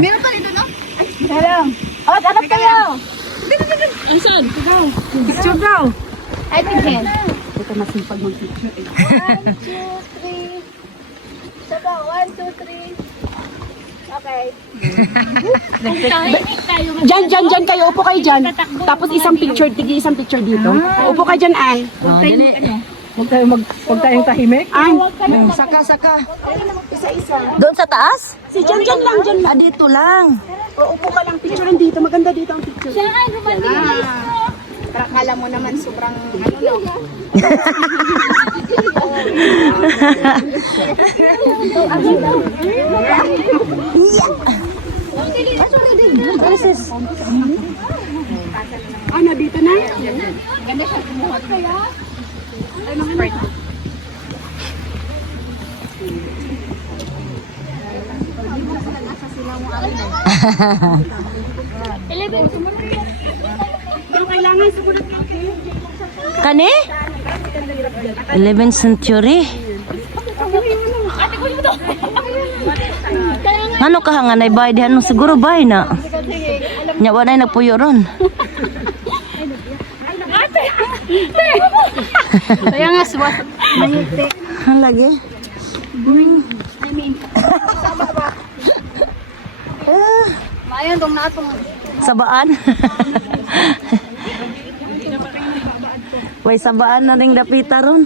Meron pa dito, no? Hello. Oh, hanap kayo. Asan? Picture daw. I think can. Ito masipag mag-picture. 1, 2, 3. Sabaw, 1, 2, 3. Okay. Diyan kayo. Upo kayo dyan. Tapos isang picture, isang picture dito. Upo kayo dyan, Ay. Huwag tayong tahimik. Ay, saka. Isa-isa. Doon sa taas? Si dyan lang, dyan lang. Dito lang. O, upo ka lang, picture dito. Maganda dito ang picture. Siya nga, romantic guys. Para kala mo naman sobrang ano no. Ano, dito na? Ganda siya kumuha kaya. Yung kailangan sumunod kayo. Kani? 11th century. Ano ka hanganay bay dihan siguro bay na. Nya wa nay nagpuyo ron. Kaya nga suwat. Mayite. Ang lagi. Mayan tong natong. Sabaan. Way sabaan na ring dapita ron.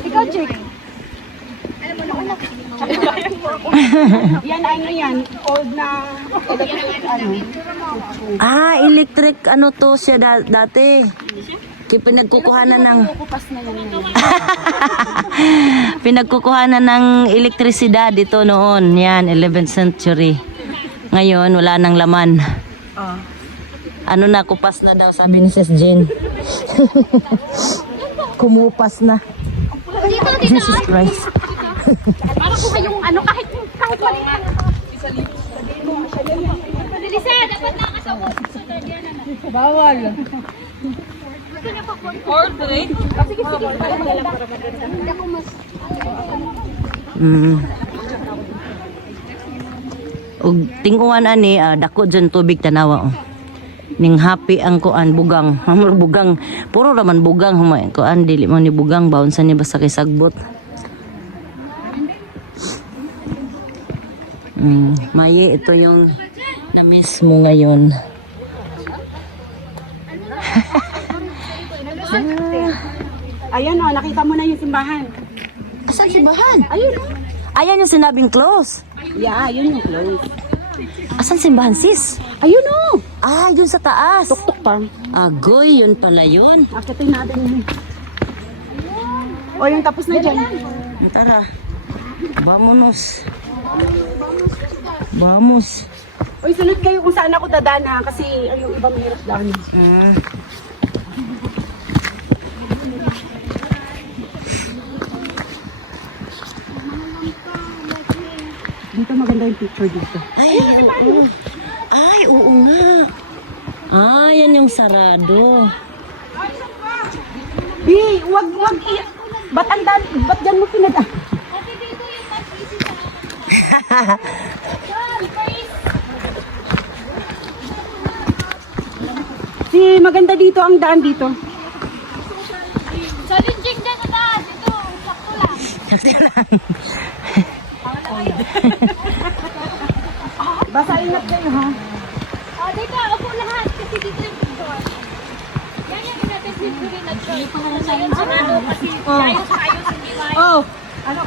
Ikaw, Jake. Yan, ano yan? Old na electric, ano? Ah, electric ano to siya dati. Kaya pinagkukuhanan ng Kupas na yan. pinagkukuhanan ng elektrisidad dito noon. Yan, 11th century. Ngayon, wala nang laman. Ano na, kupas na daw, sabi ni Sis Jane. Kumupas na. Jesus Christ. Para ko kayong ano kahit maliit. Lisa, dapat nakasabot. Bawal. Og tinguan ani dako dyan tubig tanawa oh. Ning happy ang kuan bugang. Hamur bugang. Puro raman bugang humay kuan dili mo ni bugang baon sa ni basta kay sagbot. Maye ito yung na-miss mo ngayon. Ayan o, nakita mo na yung simbahan. Asan simbahan? Ayun o. Ayan yung sinabing close. Yeah, yun yung close. Asan simbahan sis? Ayun o. Ah, yun sa taas. Tuktok pa. Agoy, yun pala yun. Akitin natin yun. O, yung tapos na dyan. Tara. Vamonos. Vamos. Uy, sunod kayo kung saan ako dadaan kasi yung ibang hirap daan. Dito maganda yung picture dito. Ay, oo. Ay, oo nga. Ah, yan yung sarado. Bi, wag. Ba't dyan mo pinag... Si maganda dito ang daan dito. Sa linjing dyan na taas. Ito, sakto lang. Basta ingat kayo ha. Dito, ako lahat. Kasi dito yung picture. Yan yung pinatested ko rin. Nag-ayos sa ano kasi ayos hindi maayos. Oh, ano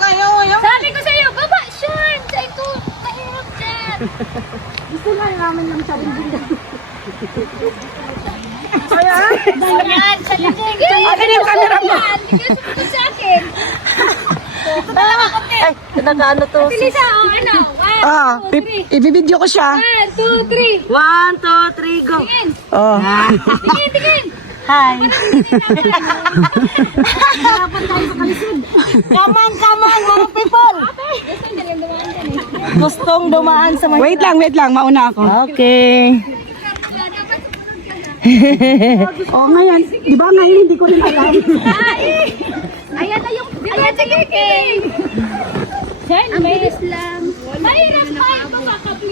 kayo? Sabi ko sa'yo, baba, Sean! Sabi ko, mahirap dyan. Gusto na namin yung sarili. Yan, sa linjing. Akin yung camera mo. Hindi ka sumunod sa akin. Ito na lang ako, Ted. Ay, nakaano to? Lisa, ano? 1, 2, 3. Ibibidyo ko siya. 1, 2, 3. 1, 2, 3, go. Tingin. Oh. Tingin. Hi. Come on, mga people. Gustong dumaan sa Wait lang, mauna ako. Okay. Oh, ngayon, di ba ngayon hindi ko rin alam. Ayan na yung... Ayan, sige.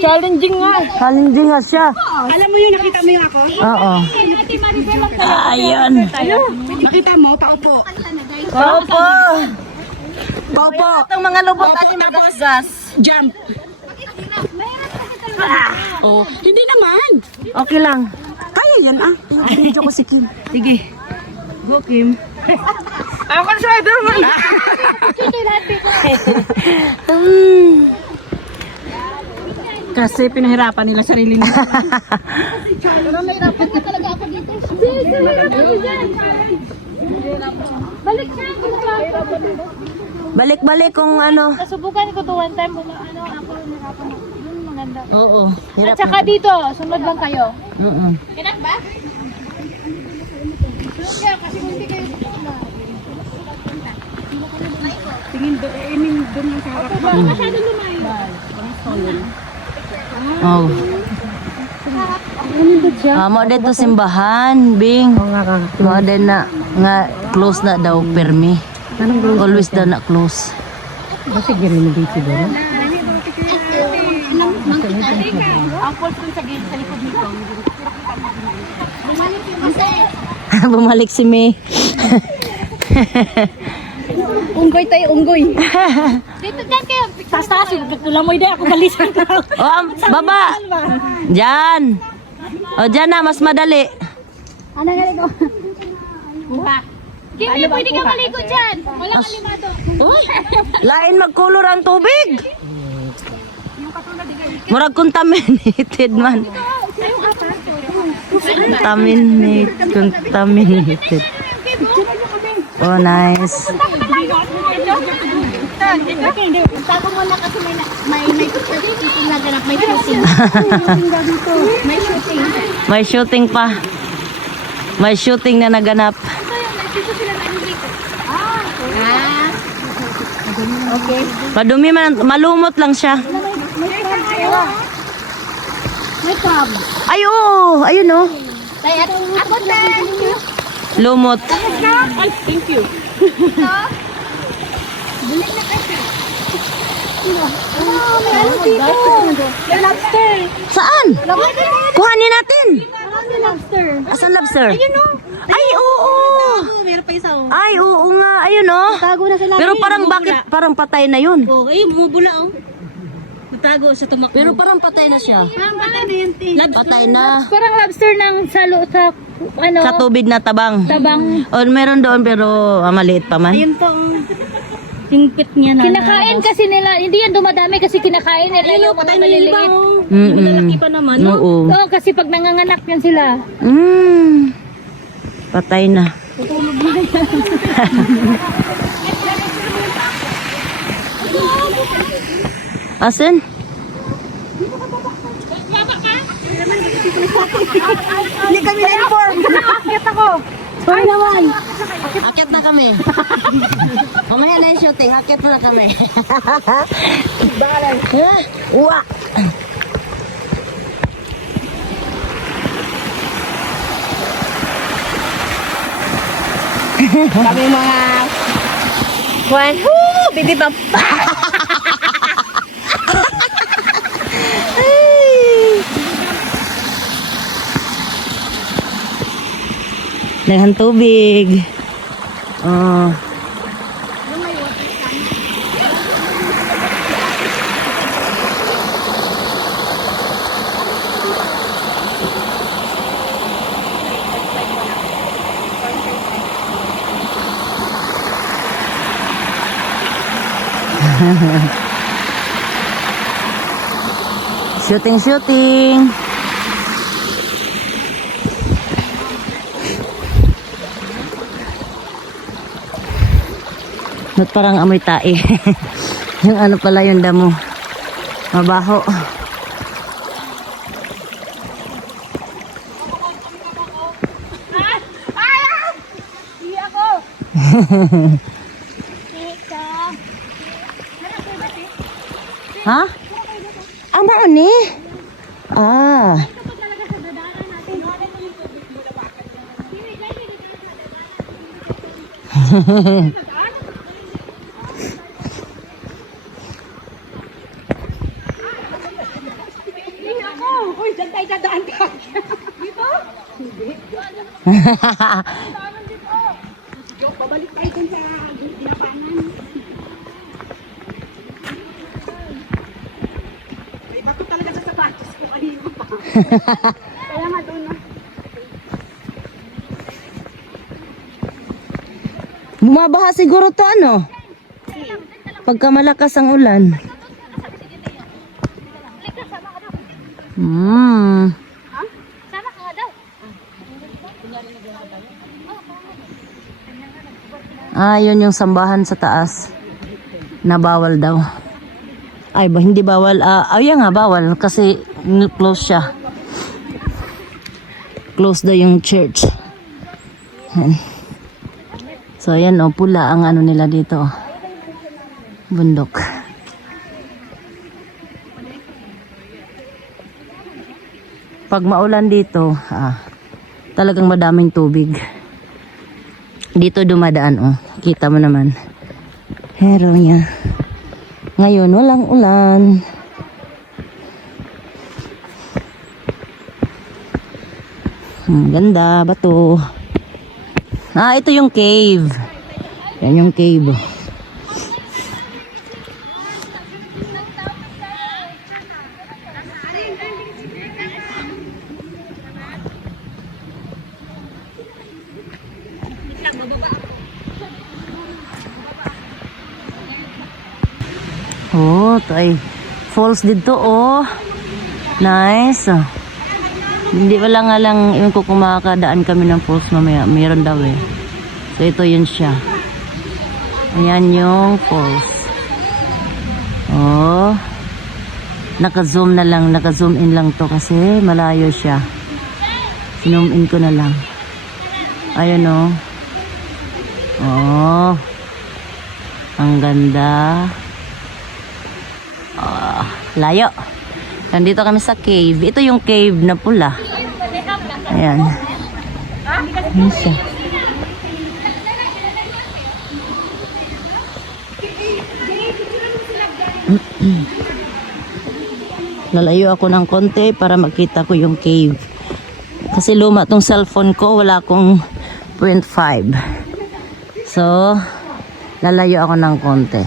Challenging nga. Challenging nga siya. Alam mo yun, nakita mo yung ako? Oo. Ate Maribel lang tayo. Ayun. Nakita mo, paupo. Opo. Opo. Itong mga lubot ate magasgas. Jump. Oh, hindi naman. Okay lang. Kaya yan ah. Video ko si Kim. Sige. Go, Kim. Ako kan Spider-Man. Kasi pinahirapan nila sarili nila. Nahirapan ka talaga ako dito. Sige, mahirapan ko dyan. Balik siya. Balik-balik kung ano. Nasubukan ko to one time. Ako nahirapan ako. Yun maganda. Oo. Hirap At saka dito, sunod lang kayo. Mm-mm. Kinak ba? Sunod kayo kasi kung hindi kayo Tingin doon, doon yung sa harap. masyado lumayo. Oh. Mo dito simbahan, Bing. Mo din na nga close na daw permi. Always daw na close. Kasi gano'n na dito doon. Ang pulse dun sa gate, sa likod nito. Bumalik si May. Unggoy tayo, unggoy. Dito dyan kayo. Taas-taas, tulamoy din ako balisan ka. Oh, baba. Diyan. O, diyan na, mas madali. Ano nga ito? Buha. Kimi, pwede ka maligo dyan. Walang alimado. Uy, lain magkulor ang tubig. Murag contaminated man. Contaminated. Oh, nice. Tago mo na kasi may shooting na ganap. May shooting. May shooting. May shooting pa. May shooting na naganap. Dito sila naliligo. Okay. Madumi man, malumot lang siya. May crab. Ay, oo. Ayun, oh. Kaya ako din. Lumot. Ay, thank you. Balik na kasi. Oh, may ano dito. May lobster. Saan? Kuhanin natin. May lobster. Asan lobster? Ay, oo. Meron pa isa oh. Ay, oo nga. Ayun, oh. Tago na sila. Pero parang bakit parang patay na yun? Oh, ay, bumubula oh. Natago sa tumakbo. Pero parang patay na siya. Patay na. Parang lobster ng sa ano, Sa tubig na tabang. tabang. O, meron doon pero maliit pa man. Ayun to. Tingpit niya na. Kinakain kasi nila, hindi yan dumadami kasi kinakain nila yung mga maliliit. Malaki pa naman. No? Oo. Oo, kasi pag nanganganak yan sila. Patay na. Asin? Hindi kami na-inform. Nakakit ako. Sorry naman. Akit na kami. Mamaya na yung shooting. Akit na kami. Uwa. Kami mga... One, whoo! Bibi bap. Daghang tubig. Oh. Shooting. Ba't parang amoy tae? Yung ano pala yung damo. Mabaho. Ha? Ama ni? Ah. Joke, babalik tayo dun sa dinapangan. May bato talaga sa sapatos ko kanino pa. Kaya nga doon na. Bumabaha siguro to ano? Pagka malakas ang ulan. Hmm. Sama ka nga daw. Yun yung sambahan sa taas. Na bawal daw. Ay, hindi bawal. Yan nga, bawal. Kasi close siya. Close daw yung church. Yan. So, ayan pula ang ano nila dito. Bundok. Pag maulan dito, talagang madaming tubig. Dito dumadaan, kita mo naman. Pero niya. Ngayon, walang ulan. Ganda, bato. Ito yung cave. Yan yung cave. Ito ay falls dito, Nice. Hindi wala nga lang, yun ko kung makakadaan kami ng falls mamaya. Mayroon daw So, ito yun siya. Ayan yung falls. Naka-zoom na lang. Naka-zoom in lang to kasi malayo siya. Zoom in ko na lang. Ayun, ang ganda. Layo. Nandito kami sa cave. Ito yung cave na pula. Ayan. Ayan siya. Lalayo ako ng konti para makita ko yung cave. Kasi luma tong cellphone ko. Wala akong 0.5. So, lalayo ako ng konti.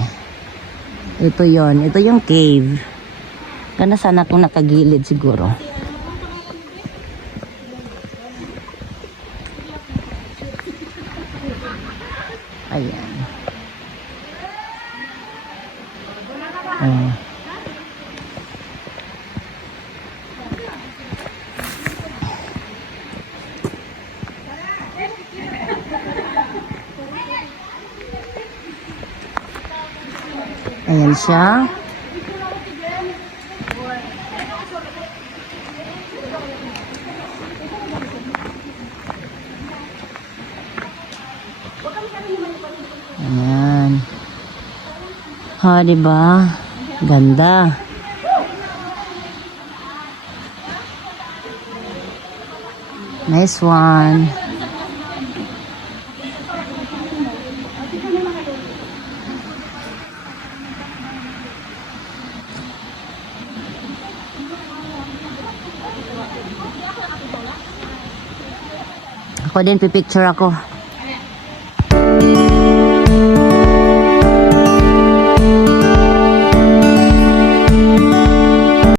Ito yon. Ito yung cave. Ganda sana kung nakagilid siguro. Ayan. Ayan siya. Ayan. Diba? Ganda. Nice one. Ako din, pipicture ako.